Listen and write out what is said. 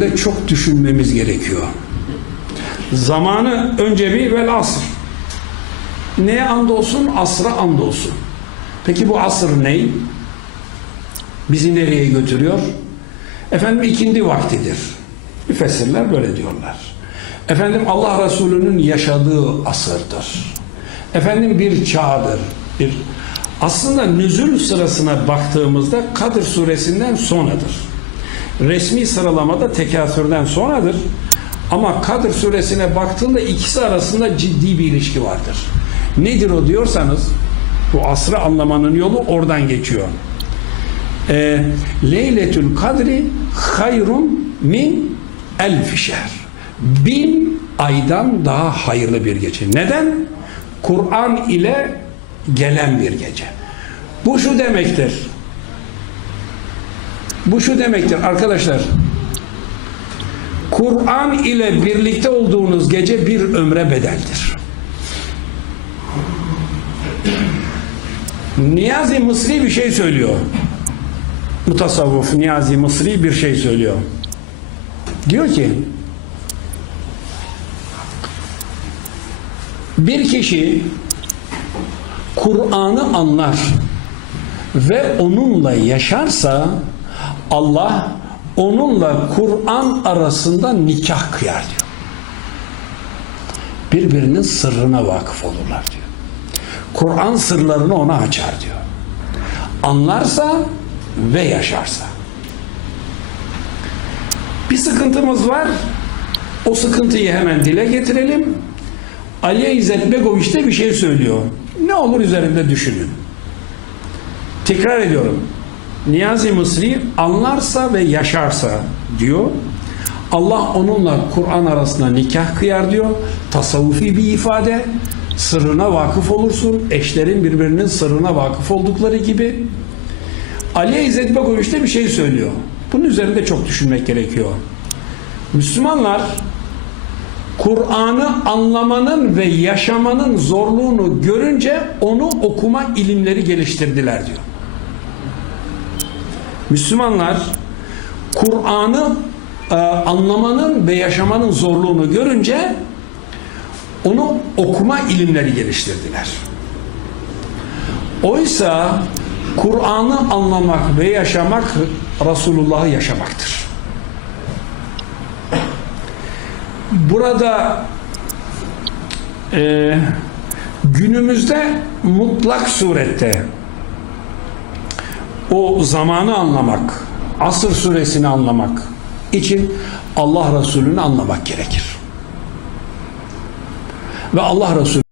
de çok düşünmemiz gerekiyor. Zamanı önce bir vel asr. Neye andolsun? Asra andolsun. Peki bu asır ney? Bizi nereye götürüyor? Efendim ikindi vaktidir. Müfessirler böyle diyorlar. Efendim Allah Resulü'nün yaşadığı asırdır. Efendim bir çağdır. Bir aslında nüzul sırasına baktığımızda Kadir suresinden sonradır. Resmi sıralamada tekasürden sonradır. Ama Kadir suresine baktığında ikisi arasında ciddi bir ilişki vardır. Nedir o diyorsanız bu asrı anlamanın yolu oradan geçiyor. E, Leyletül Kadri hayrun min elfi şehr. Bin aydan daha hayırlı bir gece. Neden? Kur'an ile gelen bir gece. Bu şu demektir. Bu şu demektir arkadaşlar. Kur'an ile birlikte olduğunuz gece bir ömre bedeldir. Niyazi Mısri bir şey söylüyor. Mutasavvuf Niyazi Mısri bir şey söylüyor. Diyor ki bir kişi Kur'an'ı anlar ve onunla yaşarsa Allah onunla Kur'an arasında nikah kıyar diyor. Birbirinin sırrına vakıf olurlar diyor. Kur'an sırlarını ona açar diyor. Anlarsa ve yaşarsa. Bir sıkıntımız var. O sıkıntıyı hemen dile getirelim. Ali İzzet Begoviç de bir şey söylüyor. Ne olur üzerinde düşünün. Tekrar ediyorum. Niyazi Mısri anlarsa ve yaşarsa diyor. Allah onunla Kur'an arasında nikah kıyar diyor. Tasavvufi bir ifade. Sırrına vakıf olursun. Eşlerin birbirinin sırrına vakıf oldukları gibi. Ali İzzet Begoviç de bir şey söylüyor. Bunun üzerinde çok düşünmek gerekiyor. Müslümanlar Kur'an'ı anlamanın ve yaşamanın zorluğunu görünce onu okuma ilimleri geliştirdiler diyor. Müslümanlar Kur'an'ı e, anlamanın ve yaşamanın zorluğunu görünce onu okuma ilimleri geliştirdiler. Oysa Kur'an'ı anlamak ve yaşamak Resulullah'ı yaşamaktır. Burada e, günümüzde mutlak surette o zamanı anlamak, asır suresini anlamak için Allah Resulü'nü anlamak gerekir. Ve Allah Resulü